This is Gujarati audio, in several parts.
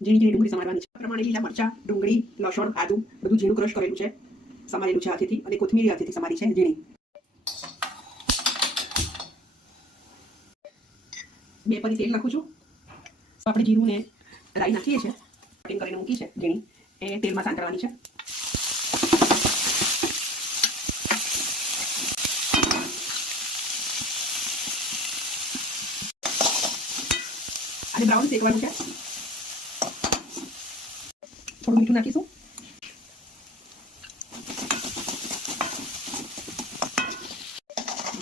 ઝીણી ઝીણી ડુંગળી સમારવાની છે. પ્રમાણે લીલા મરચાં, ડુંગળી, લસણ, આદુ બધું ઝીણું ક્રશ કરેલું છે, સમારેલું છે હાથેથી, અને કોથમીર હાથેથી સમારી છે ઝીણી. બે પરી તેલ નાખું છું. આપણે જીરું ને રાઈ નાખીએ છીએ, કટિંગ કરીને મૂકી છે ઝીણી, એ તેલમાં સાંતળવાની છે. અને બ્રાઉન શેકવાનું છે. થોડું મીઠું નાખીશું.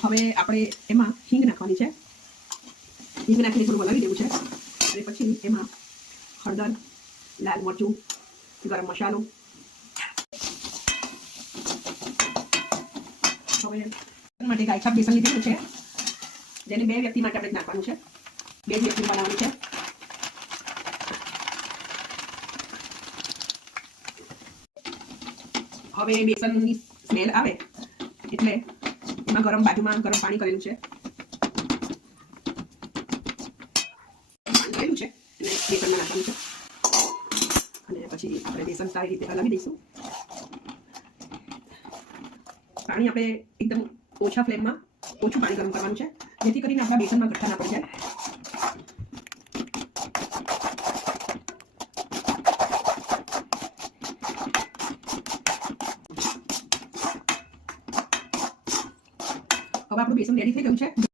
હવે આપણે એમાં હિંગ નાખવાની છે. હિંગ નાખીને થોડું હલાવી દેવું છે. અને પછી એમાં હળદર, લાલ મરચું, ગરમ મસાલો. હવે માટે ગાયછાપ બેસન લીધેલું છે, જેને 2 વ્યક્તિ માટે આપણે નાખવાનું છે. 2 વ્યક્તિ બનાવવાનું છે. હવે બેસનની સ્મેલ આવે એટલે એમાં બાજુમાં ગરમ પાણી કરેલું છે, એટલે બેસનમાં નાખવાનું છે. અને પછી આપણે બેસન સારી રીતે હલાવી દઈશું. પાણી આપણે એકદમ ઓછા ફ્લેમમાં ઓછું પાણી ગરમ કરવાનું છે, જેથી કરીને આપણા બેસનમાં ગઠ્ઠા ના પડી જાય. હવે આપણું બેસન રેડી થઈ ગયું છે.